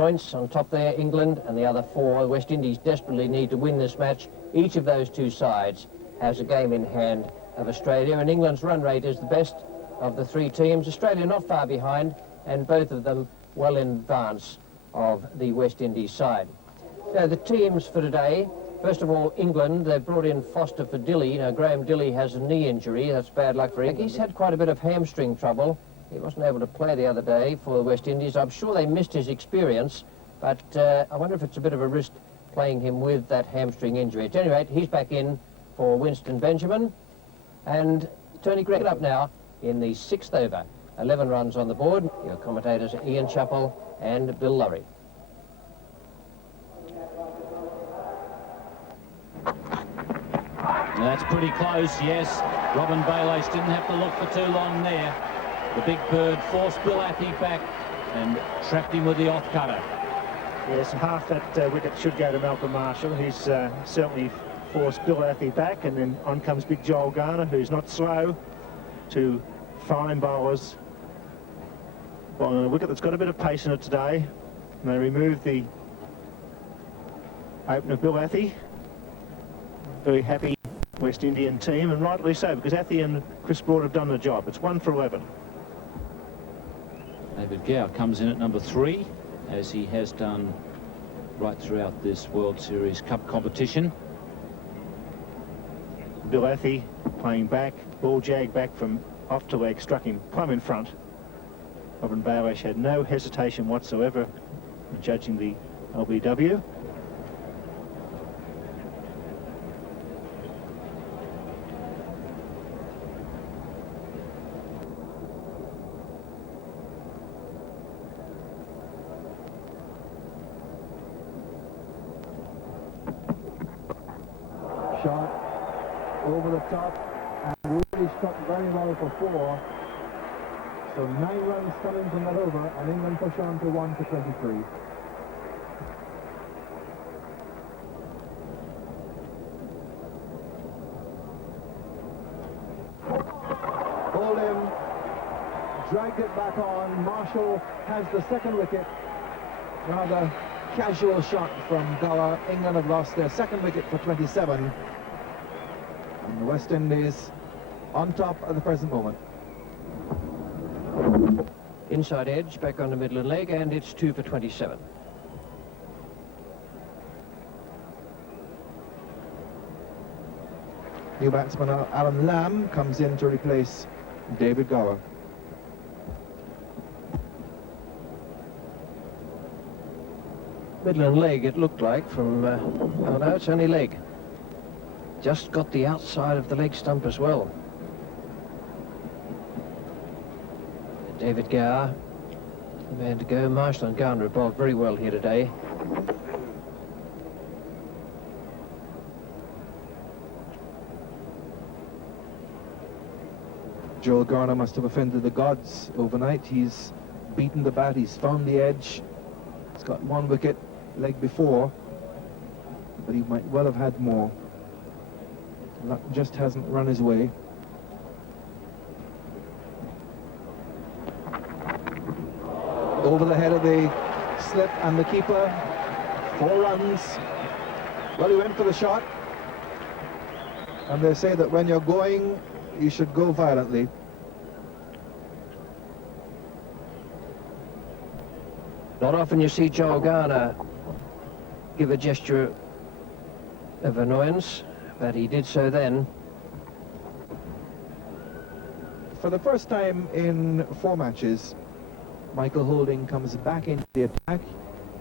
points. On top there, England, and the other 4. West Indies desperately need to win this match. Each of those 2 sides has a game in hand of Australia, and England's run rate is the best of the 3 teams. Australia not far behind, and both of them well in advance of the West Indies side. Now, the teams for today, first of all, England, they've brought in Foster for Dilley. Now, Graham Dilley has a knee injury. That's bad luck for him. He's had quite a bit of hamstring trouble. He wasn't able to play the other day for the West Indies. I'm sure they missed his experience, but I wonder if it's a bit of a risk playing him with that hamstring injury. At any rate, he's back in for Winston Benjamin. And Tony Gregg up now in the 6th over. 11 runs on the board. Your commentators are Ian Chappell and Bill Lurry. That's pretty close, yes. Robin Bayliss didn't have to look for too long there. The big bird forced Bill Athy back and trapped him with the off-cutter. Yes, half that wicket should go to Malcolm Marshall. He's certainly forced Bill Athy back, and then on comes big Joel Garner, who's not slow to fine bowlers. Well, on a wicket that's got a bit of pace in it today, and they removed the opener Bill Athy. Very happy West Indian team, and rightly so, because Athy and Chris Broad have done the job. It's 1 for 11. David Gower comes in at number 3, as he has done right throughout this World Series Cup competition. Bill Athy playing back, ball jagged back from off to leg, struck him plumb in front. Robin Bayliss had no hesitation whatsoever in judging the LBW. Shot over the top and really struck very well for 4. So 9 runs coming from that over, and England push on to 1 for 23. Bowled him, dragged it back on. Marshall has the 2nd wicket. Rather casual shot from Gower. England have lost their 2nd wicket for 27. And the West Indies on top at the present moment. Inside edge, back on the middle and leg, and it's 2 for 27. New batsman Alan Lamb comes in to replace David Gower. Middle and leg, it looked like from, oh no, it's only leg. Just got the outside of the leg stump as well. David Gower, the man to go. Marshall and Garner have bowled very well here today. Joel Garner must have offended the gods overnight. He's beaten the bat, he's found the edge. He's got 1 wicket, leg before, but he might well have had more. Luck just hasn't run his way. Over the head of the slip and the keeper. 4 runs. Well, he went for the shot. And they say that when you're going, you should go violently. Not often you see Joel Garner give a gesture of annoyance, but he did so then. For the first time in 4 matches, Michael Holding comes back into the attack.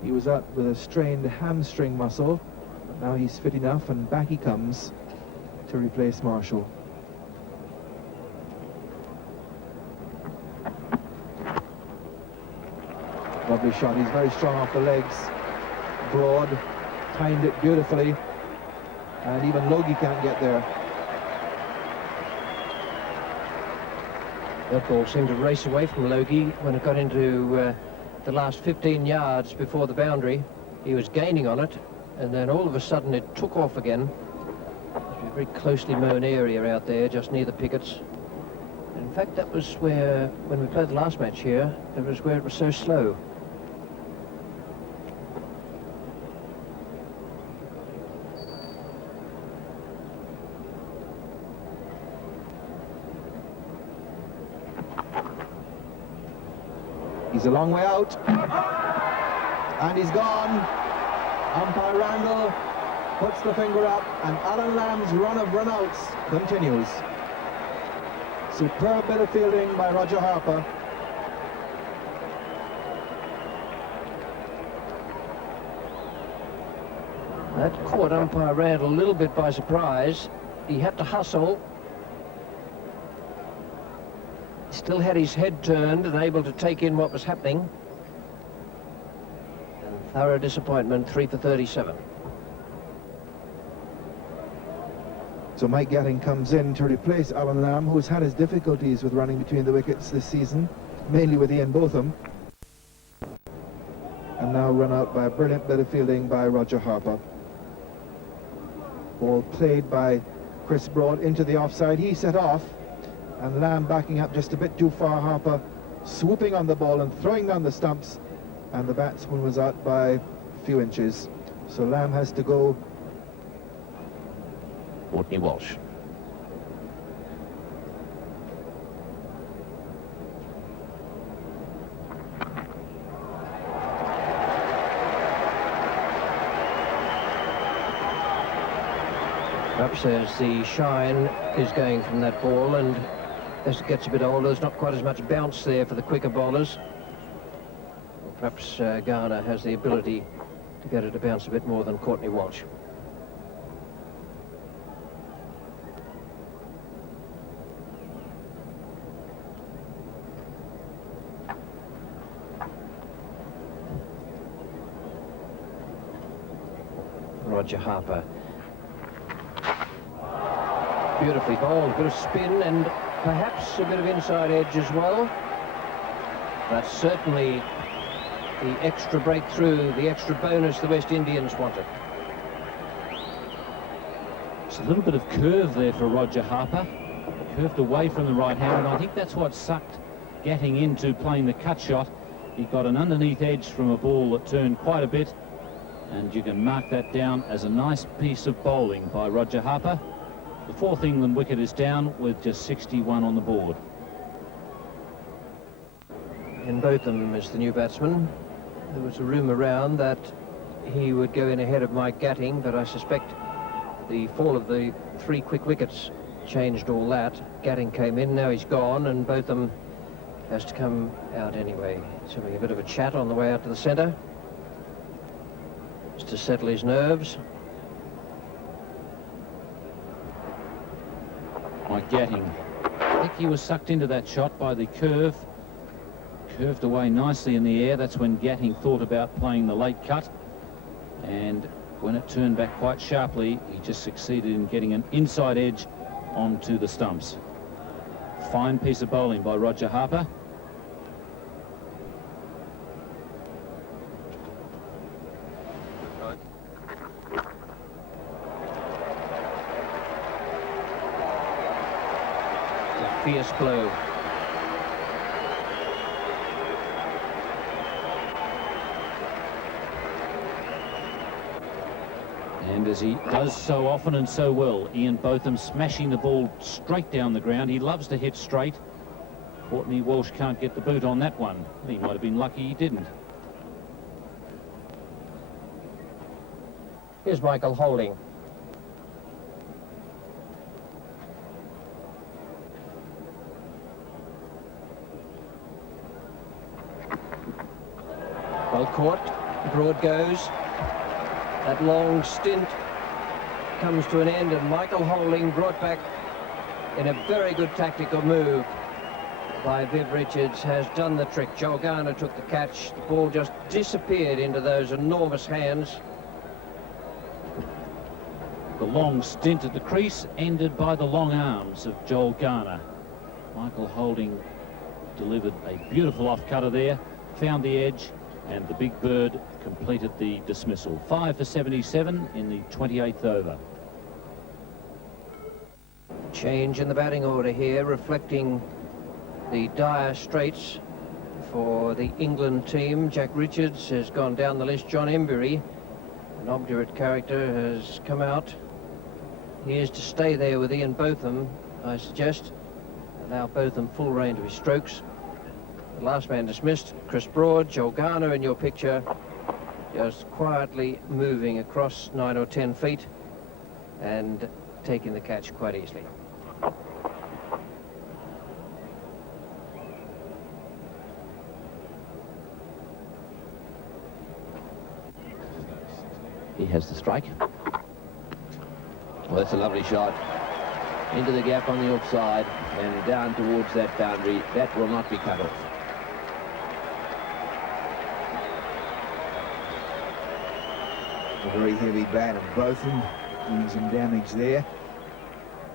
He was out with a strained hamstring muscle, but now he's fit enough, and back he comes to replace Marshall. Lovely shot. He's very strong off the legs. Broad, timed it beautifully, and even Logie can't get there. That ball seemed to race away from Logie when it got into the last 15 yards before the boundary. He was gaining on it, and then all of a sudden it took off again. It was a very closely mown area out there, just near the pickets. In fact, that was where, when we played the last match here, that was where it was so slow. He's a long way out. And he's gone. Umpire Randall puts the finger up, and Alan Lamb's run of run-outs continues. Superb bit of fielding by Roger Harper. That caught umpire Randall a little bit by surprise. He had to hustle. He still had his head turned and able to take in what was happening. And thorough disappointment, 3 for 37. So Mike Gatting comes in to replace Alan Lamb, who's had his difficulties with running between the wickets this season, mainly with Ian Botham. And now run out by a brilliant bit of fielding by Roger Harper. Ball played by Chris Broad into the offside. He set off, and Lamb backing up just a bit too far. Harper swooping on the ball and throwing down the stumps, and the batsman was out by a few inches. So Lamb has to go. Courtney Walsh. Perhaps as the shine is going from that ball, and as it gets a bit older, there's not quite as much bounce there for the quicker bowlers. Perhaps Garner has the ability to get it to bounce a bit more than Courtney Walsh. Roger Harper. Beautifully bowled, a bit of spin and perhaps a bit of inside edge as well. That's certainly the extra breakthrough, the extra bonus the West Indians wanted. It's a little bit of curve there for Roger Harper. Curved away from the right hand, and I think that's what sucked Gatting into playing the cut shot. He got an underneath edge from a ball that turned quite a bit, and you can mark that down as a nice piece of bowling by Roger Harper. The fourth England wicket is down with just 61 on the board. In Botham is the new batsman. There was a rumour around that he would go in ahead of Mike Gatting, but I suspect the fall of the 3 quick wickets changed all that. Gatting came in, now he's gone, and Botham has to come out anyway. He's having a bit of a chat on the way out to the centre, just to settle his nerves. Mike Gatting, I think he was sucked into that shot by the curve. Curved away nicely in the air. That's when Gatting thought about playing the late cut, and when it turned back quite sharply, he just succeeded in getting an inside edge onto the stumps. Fine piece of bowling by Roger Harper. Fierce blow. And as he does so often and so well, Ian Botham smashing the ball straight down the ground. He loves to hit straight. Courtney Walsh can't get the boot on that one. He might have been lucky he didn't. Here's Michael Holding. Well caught, Broad goes. That long stint comes to an end, and Michael Holding brought back in a very good tactical move by Viv Richards has done the trick. Joel Garner took the catch. The ball just disappeared into those enormous hands. The long stint at the crease ended by the long arms of Joel Garner. Michael Holding delivered a beautiful off-cutter there, found the edge, and the big bird completed the dismissal. 5 for 77 in the 28th over. Change in the batting order here, reflecting the dire straits for the England team. Jack Richards has gone down the list. John Embury, an obdurate character, has come out. He is to stay there with Ian Botham, I suggest. Allow Botham full range of his strokes. The last man dismissed, Chris Broad, Joel Garner in your picture, just quietly moving across 9 or 10 feet and taking the catch quite easily. He has the strike. Well, that's a lovely shot. Into the gap on the offside and down towards that boundary. That will not be cut off. A very heavy bat of Botham, doing some damage there.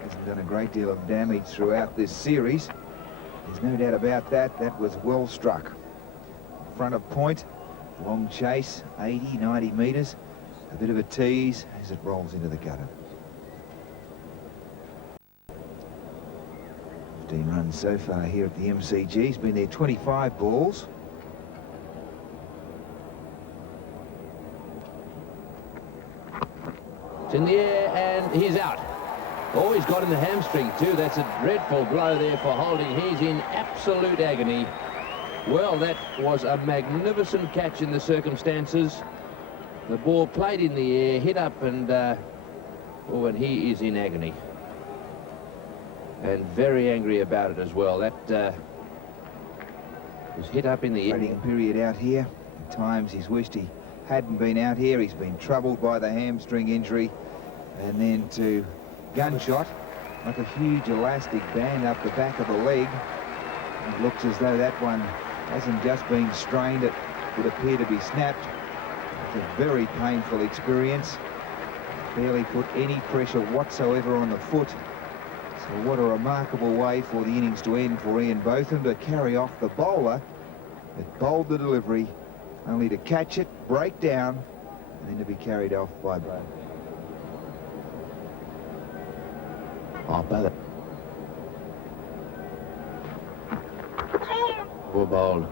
Hasn't done a great deal of damage throughout this series. There's no doubt about that. That was well struck. Front of point, long chase, 80, 90 metres. A bit of a tease as it rolls into the gutter. 15 runs so far here at the MCG. He's been there 25 balls. It's in the air and he's out. Oh, he's got in the hamstring too. That's a dreadful blow there for Holding. He's in absolute agony. Well, that was a magnificent catch in the circumstances. The ball played in the air, hit up, and and he is in agony. And very angry about it as well. That was hit up in the air. Waiting period out here. At times he's wished he hadn't been out here. He's been troubled by the hamstring injury. And then to gunshot, like a huge elastic band up the back of the leg. It looks as though that one hasn't just been strained, it would appear to be snapped. It's a very painful experience. Barely put any pressure whatsoever on the foot. So what a remarkable way for the innings to end for Ian Botham, to carry off the bowler that bowled the delivery, only to catch it, break down, and then to be carried off by Botham. Oh, brother. Well bowled.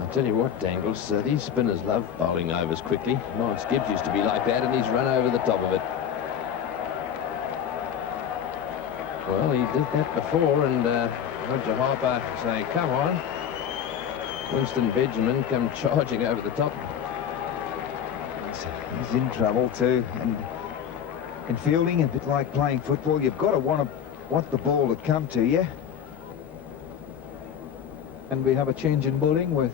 I tell you what, Dangles, these spinners love bowling overs quickly. Lawrence Gibbs used to be like that, and he's run over the top of it. Well, he did that before, and Roger Harper saying, come on. Winston Benjamin come charging over the top. He's in trouble too, and fielding, a bit like playing football, you've got to want the ball to come to you. And we have a change in bowling with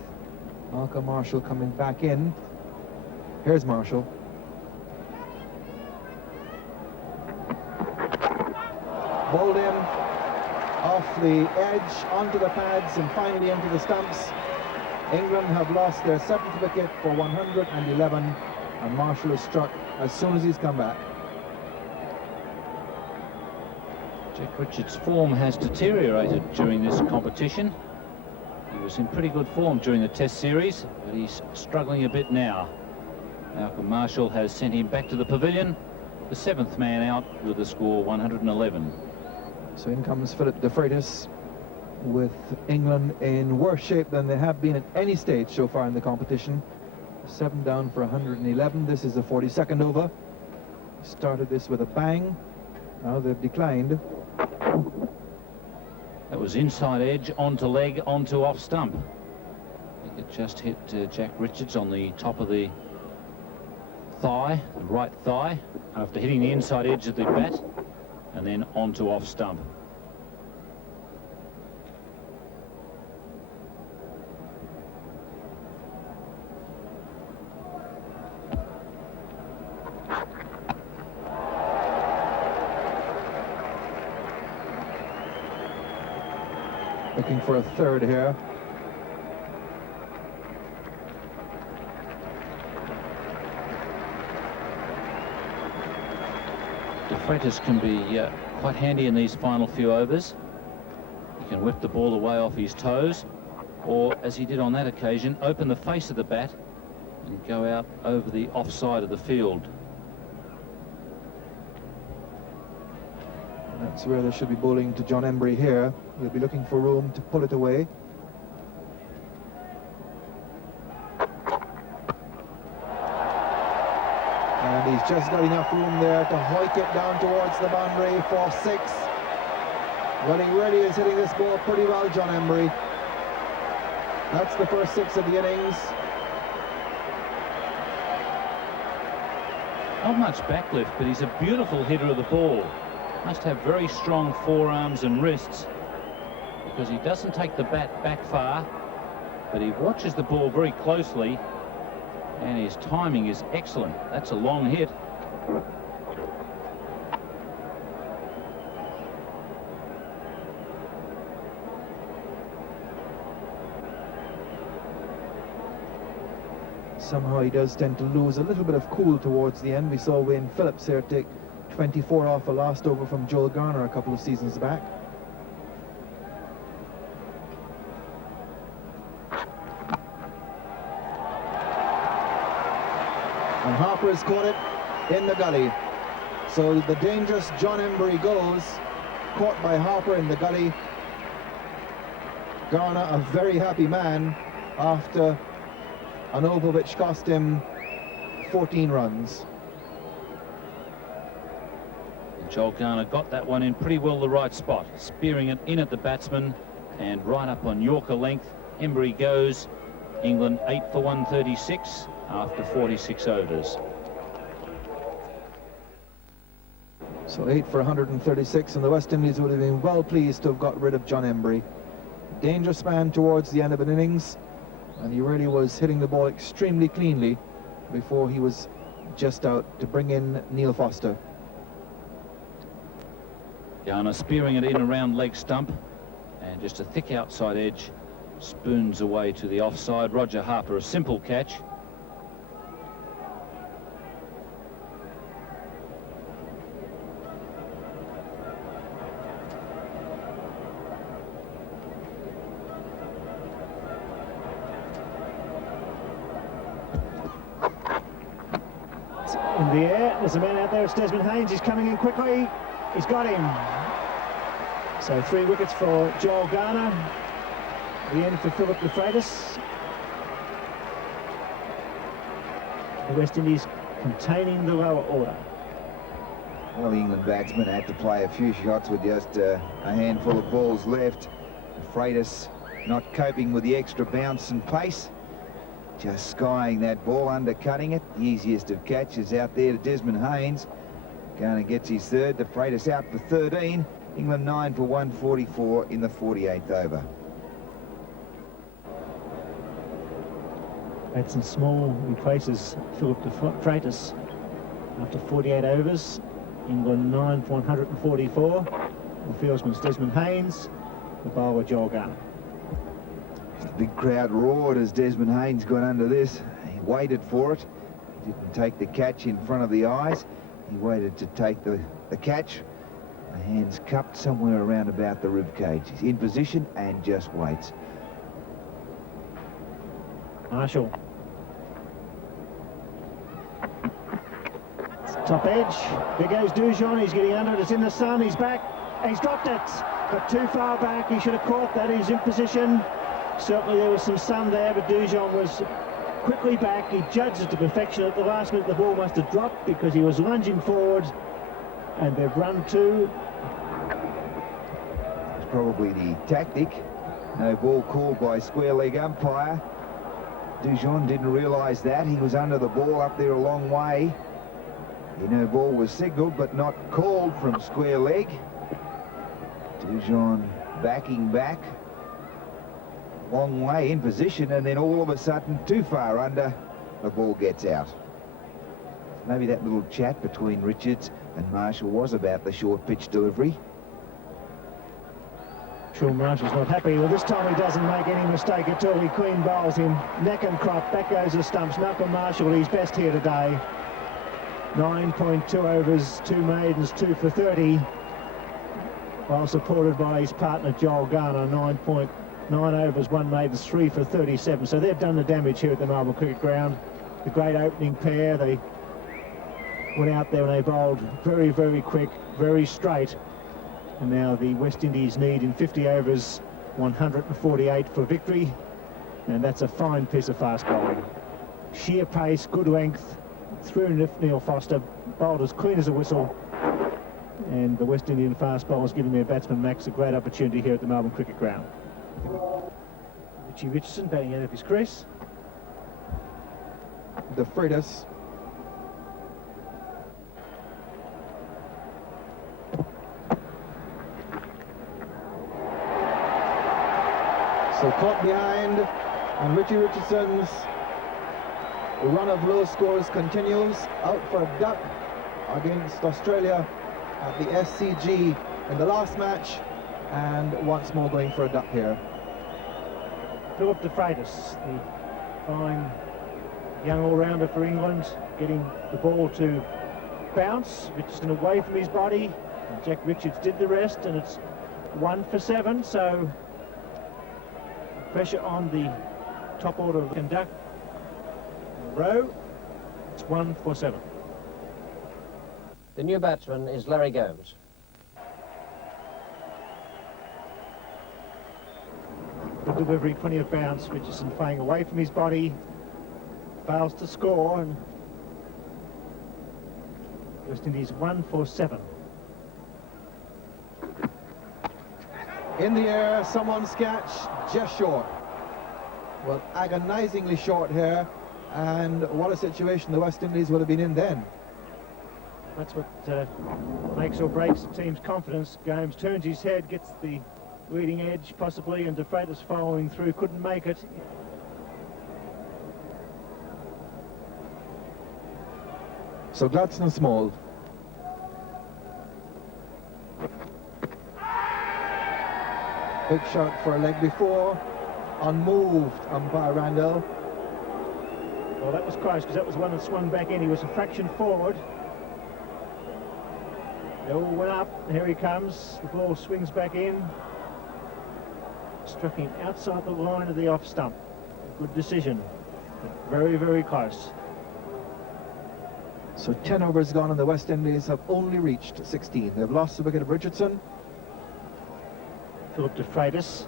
Malcolm Marshall coming back in. Here's Marshall. Bowled in off the edge, onto the pads, and finally into the stumps. England have lost their 7th wicket for 111, and Marshall is struck as soon as he's come back. Jack Richards' form has deteriorated during this competition. He was in pretty good form during the Test series, but he's struggling a bit now. Malcolm Marshall has sent him back to the pavilion, the 7th man out with the score 111. So in comes Philip de Freitas, with England in worse shape than they have been at any stage so far in the competition. 7 down for 111. This is the 42nd over. Started this with a bang. Now they've declined. That was inside edge, onto leg, onto off stump. I think it just hit Jack Richards on the top of the thigh, the right thigh, after hitting the inside edge of the bat, and then onto off stump. Looking for a third here. De Freitas can be quite handy in these final few overs. He can whip the ball away off his toes, or, as he did on that occasion, open the face of the bat and go out over the offside of the field. That's where they should be bowling to John Embry here. He'll be looking for room to pull it away. And he's just got enough room there to hoik it down towards the boundary for 6. Well, he really is hitting this ball pretty well, John Embry. That's the first 6 of the innings. Not much backlift, but he's a beautiful hitter of the ball. Must have very strong forearms and wrists, because he doesn't take the bat back far, but he watches the ball very closely, and his timing is excellent. That's a long hit. Somehow he does tend to lose a little bit of cool towards the end. We saw Wayne Phillips here take 24 off a last over from Joel Garner a couple of seasons back. And Harper has caught it in the gully. So the dangerous John Embry goes, caught by Harper in the gully. Garner, a very happy man after an over which cost him 14 runs. Joel Garner got that one in pretty well the right spot, spearing it in at the batsman and right up on Yorker length. Embry goes. England 8 for 136 after 46 overs. So 8 for 136, and the West Indies would have been well pleased to have got rid of John Embry. Dangerous man towards the end of an innings, and he really was hitting the ball extremely cleanly before he was just out to bring in Neil Foster. Garner spearing it in around leg stump, and just a thick outside edge spoons away to the offside. Roger Harper, a simple catch. In the air, there's a man out there. It's Desmond Haynes. He's coming in quickly. He's got him. So 3 wickets for Joel Garner. The end for Philip de Freitas. The West Indies containing the lower order. Well, the England batsmen had to play a few shots with just a handful of balls left. De Freitas not coping with the extra bounce and pace. Just skying that ball, undercutting it. The easiest of catches out there to Desmond Haynes. Garner gets his third. De Freitas out for 13. England 9 for 144 in the 48th over. Batson Small replaces Philip de Freitas after 48 overs. England 9 for 144. The fieldsman's Desmond Haynes. The bowler Joel Garner. The big crowd roared as Desmond Haynes got under this. He waited for it. He didn't take the catch in front of the eyes. He waited to take the catch. The hands cupped somewhere around about the rib cage. He's in position and just waits. Marshall. Top edge. There goes Dujon. He's getting under it. It's in the sun. He's back. He's dropped it. But too far back. He should have caught that. He's in position. Certainly there was some sun there, but Dujon was quickly back. He judged it to perfection. At the last minute, the ball must have dropped because he was lunging forward. And they've run 2. It's probably the tactic. No ball called by square leg umpire. Dujon didn't realise that. He was under the ball up there a long way. No ball was signalled but not called from square leg. Dujon backing back. Long way in position, and then all of a sudden too far under, the ball gets out. Maybe that little chat between Richards and Marshall was about the short pitch delivery. Sure, Marshall's not happy. Well, this time he doesn't make any mistake at all. He clean bowls him neck and crop. Back goes the stumps. Malcolm Marshall, he's best here today. 9.2 overs, 2 maidens, 2 for 30. While supported by his partner Joel Garner, 9.9 overs, 1 maidens, 3 for 37. So they've done the damage here at the Melbourne Cricket Ground. The great opening pair. They went out there and they bowled very, very quick, very straight. And now the West Indies need in 50 overs 148 for victory. And that's a fine piece of fast bowling. Sheer pace, good length, through Neil Foster, bowled as clean as a whistle. And the West Indian fast bowlers giving their batsman Max a great opportunity here at the Melbourne Cricket Ground. Richie Richardson batting out of his crease. De Freitas. So caught behind, and Richie Richardson's run of low scores continues. Out for a duck against Australia at the SCG in the last match, and once more going for a duck here. Philip De Freitas, the fine young all-rounder for England, getting the ball to bounce. Richardson away from his body. Jack Richards did the rest, and it's 1 for 7, so pressure on the top order of the conduct. Row, it's 1 for 7. The new batsman is Larry Gomes. Good delivery, plenty of bounce. Richardson playing away from his body, fails to score, and West Indies 1 for 7. In the air, someone's catch, just short. Well, agonizingly short here, and what a situation the West Indies would have been in then. That's what makes or breaks the team's confidence. Gomes turns his head, gets the leading edge possibly, and De Freitas following through, couldn't make it. So Gladstone Small. Big shot for a leg before, unmoved umpire Randall. Well, that was close, because that was one that swung back in. He was a fraction forward. They all went up. Here he comes. The ball swings back in. Struck him outside the line of the off stump. Good decision. But very, very close. So 10 overs gone, and the West Indies have only reached 16. They've lost the wicket of Richardson. Philip De Freitas.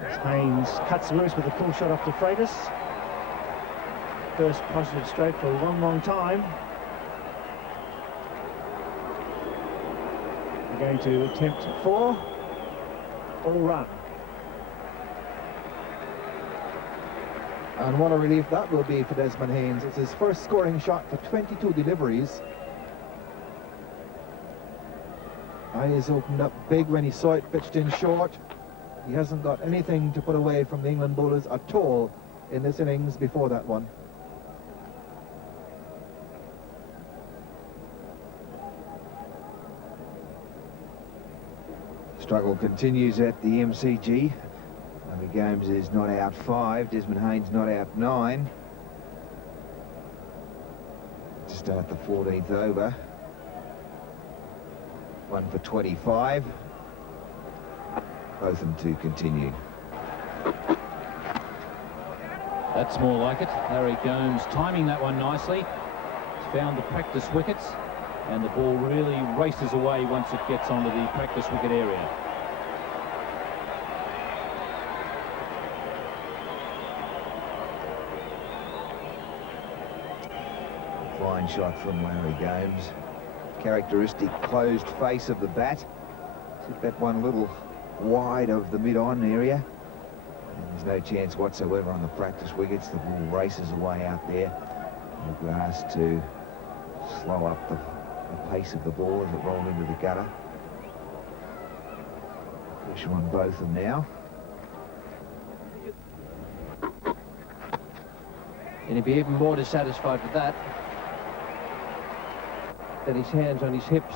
As Haynes cuts loose with a full shot off De Freitas. First positive stroke for a long, long time. We're going to attempt 4. All run. And what a relief that will be for Desmond Haynes. It's his first scoring shot for 22 deliveries. Eyes opened up big when he saw it pitched in short. He hasn't got anything to put away from the England bowlers at all in this innings before that one. Struggle continues at the MCG. Larry Gomes is not out 5, Desmond Haynes not out 9. To start the 14th over. 1 for 25. Both of them to continue. That's more like it. Larry Gomes timing that one nicely. He's found the practice wickets, and the ball really races away once it gets onto the practice wicket area. Fine shot from Larry Gomes. Characteristic closed face of the bat. Took that one a little wide of the mid-on area. And there's no chance whatsoever on the practice wickets. The ball races away out there. The grass to slow up the pace of the ball as it rolled into the gutter. Pressure on both of them now. And he'd be even more dissatisfied with that. Got his hands on his hips.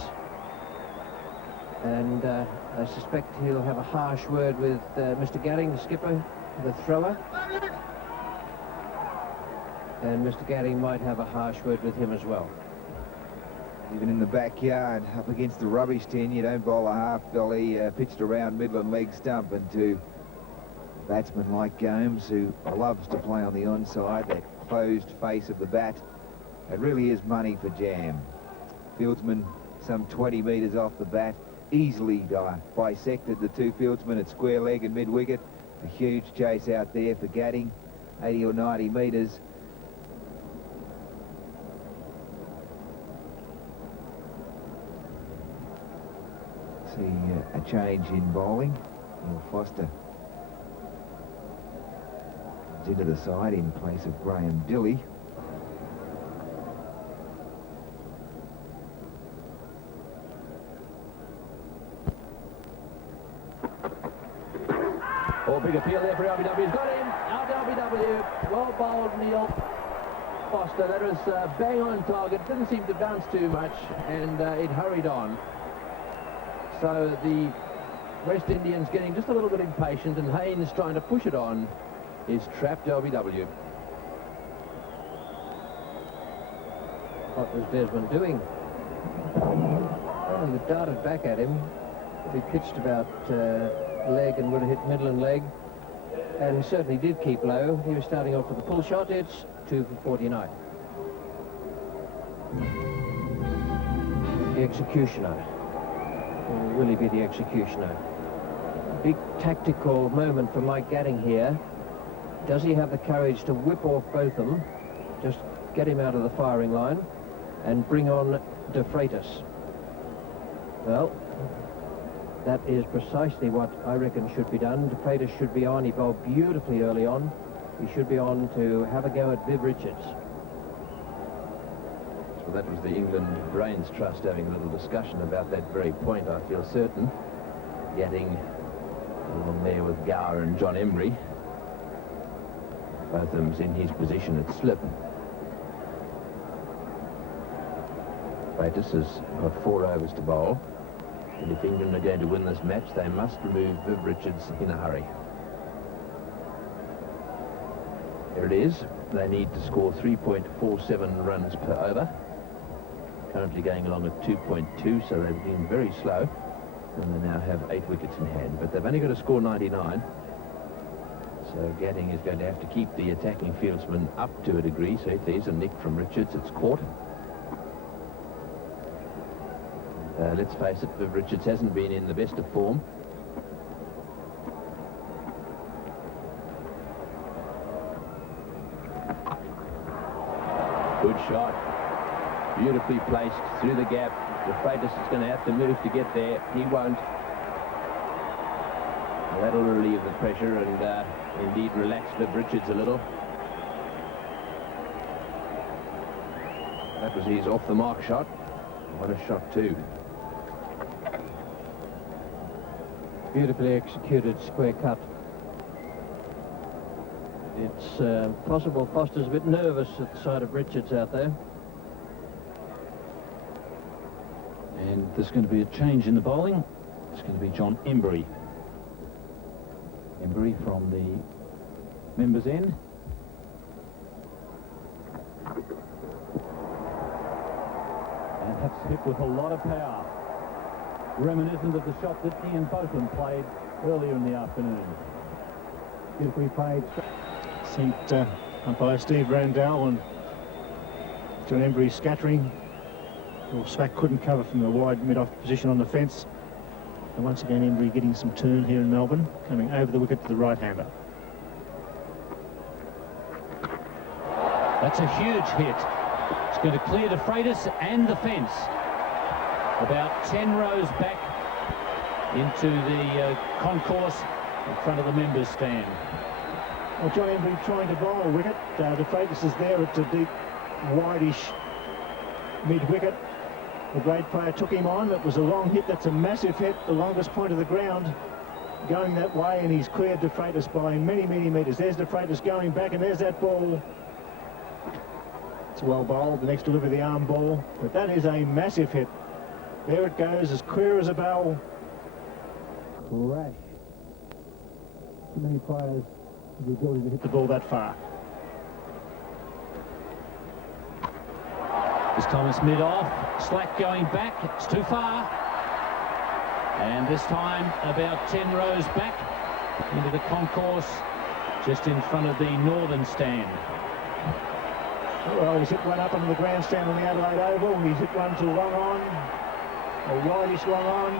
And I suspect he'll have a harsh word with Mr. Gadding, the skipper, the thrower. And Mr. Gadding might have a harsh word with him as well. Even in the backyard, up against the rubbish tin, you don't bowl a half-belly pitched around Midland leg stump, and to a batsman like Gomes, who loves to play on the onside, that closed face of the bat, it really is money for jam. Fieldsman some 20 metres off the bat, easily bisected the two fieldsmen at square leg and mid-wicket. A huge chase out there for Gadding, 80 or 90 metres. see a change in bowling. Foster is into the side in place of Graham Dilley. Oh, big appeal there for LBW. He's got him. LBW. Well bowled, Neil Foster. That was bang on target. Didn't seem to bounce too much, and it hurried on. So the West Indians getting just a little bit impatient, and Haynes trying to push it on is trapped LBW. What was Desmond doing? Well, he darted back at him. He pitched about leg and would have hit middle and leg, and certainly did keep low. He was starting off with a pull shot. It's 2 for 49. The executioner will really be the executioner. Big tactical moment for Mike Gatting here. Does he have the courage to whip off both of them, just get him out of the firing line, and bring on De Freitas? Well, that is precisely what I reckon should be done. De Freitas should be on. He bowled beautifully early on. He should be on to have a go at Viv Richards. So that was the England Brains Trust having a little discussion about that very point, I feel certain. Getting along there with Gower and John Embry. Both of them's in his position at slip. Freitas has got 4 overs to bowl. And if England are going to win this match, they must remove Viv Richards in a hurry. There it is. They need to score 3.47 runs per over. Currently going along at 2.2, so they've been very slow. And they now have 8 wickets in hand. But they've only got to score 99. So Gatting is going to have to keep the attacking fieldsman up to a degree. So if there's a nick from Richards, it's caught. Let's face it, Viv Richards hasn't been in the best of form. Good shot. Beautifully placed through the gap. De Freitas is going to have to move to get there. He won't. Well, that'll relieve the pressure and indeed relax Viv Richards a little. That was his off-the-mark shot. What a shot too. Beautifully executed square cut. It's possible Foster's a bit nervous at the sight of Richards out there. And there's going to be a change in the bowling. It's going to be John Embry. Embry from the members' end. And that's hit with a lot of power. Reminiscent of the shot that Ian Botham played earlier in the afternoon. Beautifully played. Sent by Steve Randall and John Embry scattering. Well, Swack couldn't cover from the wide mid-off position on the fence. And once again, Embry getting some turn here in Melbourne, coming over the wicket to the right-hander. That's a huge hit. It's going to clear De Freitas and the fence. About 10 rows back into the concourse in front of the members' stand. Well, John Embry trying to bowl a wicket. De Freitas is there at a deep, wide-ish mid-wicket. The great player took him on. It was a long hit. That's a massive hit, the longest point of the ground, going that way, and he's cleared De Freitas by many, many metres. There's De Freitas going back, and there's that ball. It's well bowled. The next delivery, the arm ball. But that is a massive hit. There it goes, as clear as a bell. Crash. Too many players have the ability to hit the ball that far. This time it's mid-off. Slack going back. It's too far. And this time about 10 rows back into the concourse, just in front of the northern stand. Well, he's hit one up onto the grandstand on the Adelaide Oval. He's hit one to long on, a wideish long on,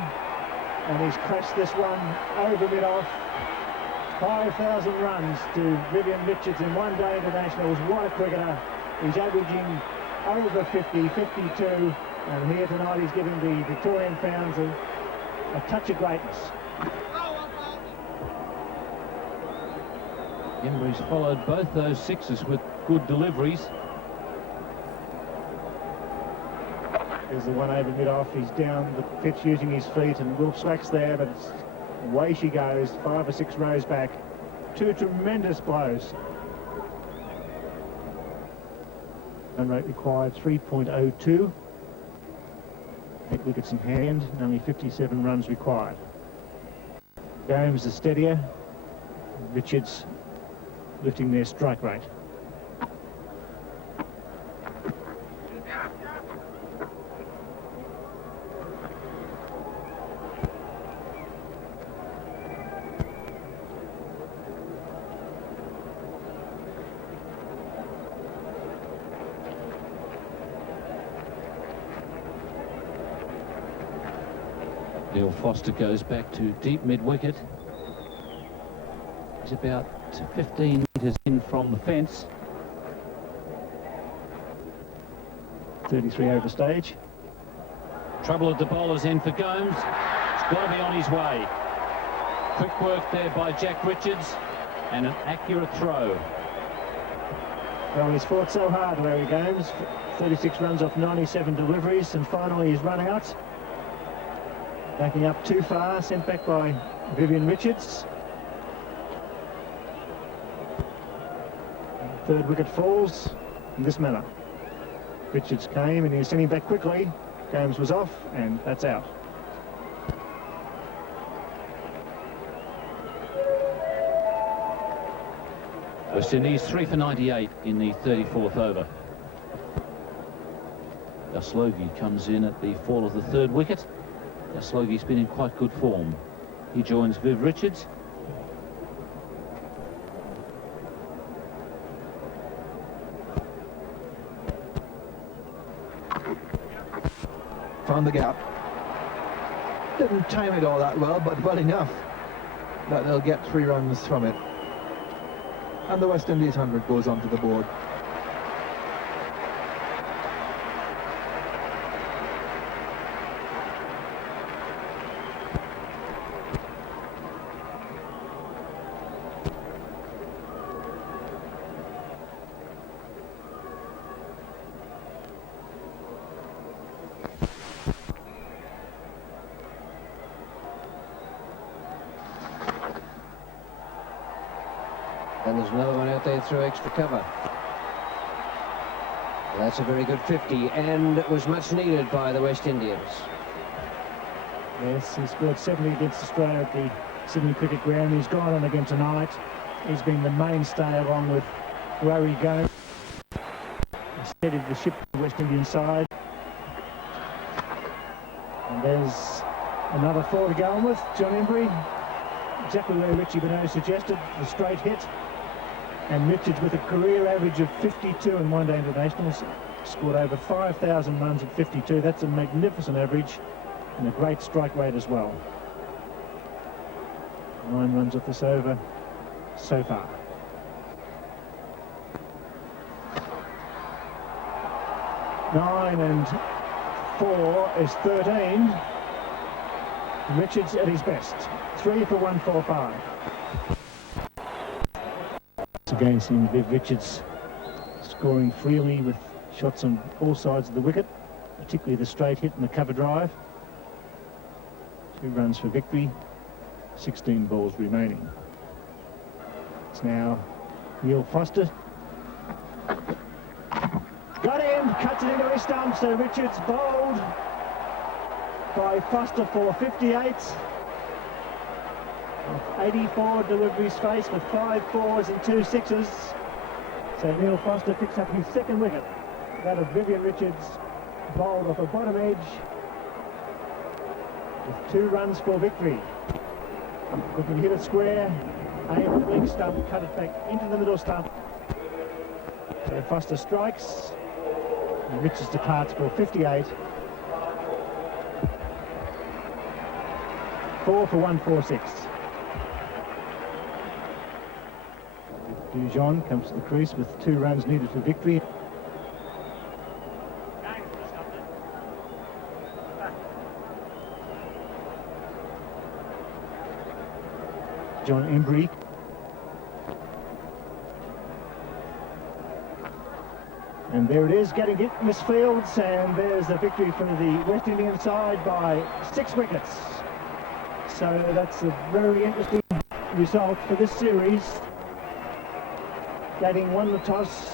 and he's crashed this one over mid-off. 5,000 runs to Vivian Richards in one day internationals. What a cricketer. He's averaging over 50, 52, and here tonight he's giving the Victorian fans a touch of greatness. Embry's followed both those sixes with good deliveries. There's the one over mid-off. He's down the pitch using his feet, and Will Swack's there, but it's away she goes, 5 or 6 rows back. 2 tremendous blows. Run rate required 3.02. 8 wickets in hand, and only 57 runs required. Gomes is steadier. Richards lifting their strike rate. Neil Foster goes back to deep mid-wicket. He's about 15 metres in from the fence. 33 over stage. Trouble at the bowler's end for Gomes. It's got to be on his way. Quick work there by Jack Richards and an accurate throw. Well, he's fought so hard, Larry Gomes. 36 runs off 97 deliveries, and finally he's run out. Backing up too far, sent back by Vivian Richards. Third wicket falls in this manner. Richards came and he was sending back quickly. Gomes was off, and that's out. West Indies 3 for 98 in the 34th over. Logie comes in at the fall of the third wicket. Logie's been in quite good form. He joins Viv Richards. Found the gap. Didn't time it all that well, but well enough that they'll get 3 runs from it. And the West Indies 100 goes onto the board. And there's another one out there through extra cover. Well, that's a very good 50, and it was much needed by the West Indians. Yes, he scored 70 against Australia at the Sydney Cricket Ground. He's gone on again tonight. He's been the mainstay along with Larry Gomes. He steadied the ship to the West Indian side. And there's another 4 to go on with. John Embry, exactly where Richie Benaud suggested, the straight hit. And Richards, with a career average of 52 in one-day internationals, scored over 5,000 runs at 52. That's a magnificent average and a great strike rate as well. 9 runs off this over so far. Nine and 4 is 13. Richards at his best. 3 for 145. Again, seeing Viv Richards scoring freely with shots on all sides of the wicket, particularly the straight hit and the cover drive. 2 runs for victory, 16 balls remaining. It's now Neil Foster. Got him, cuts it into his stump, so Richards bowled by Foster for 58. 84 deliveries faced with 5 4s and 2 6s. So Neil Foster picks up his second wicket. That of Vivian Richards, bowled off a bottom edge with 2 runs for victory. Looking to hit it square, aim at the leg stump, cut it back into the middle stump. So Foster strikes, and Richards departs for 58. 4 for 146. Dujon comes to the crease with 2 runs needed for victory. John Embry. And there it is, getting hit Miss Fields, and there's a victory for the West Indian side by 6 wickets. So that's a very interesting result for this series. Gating won the toss,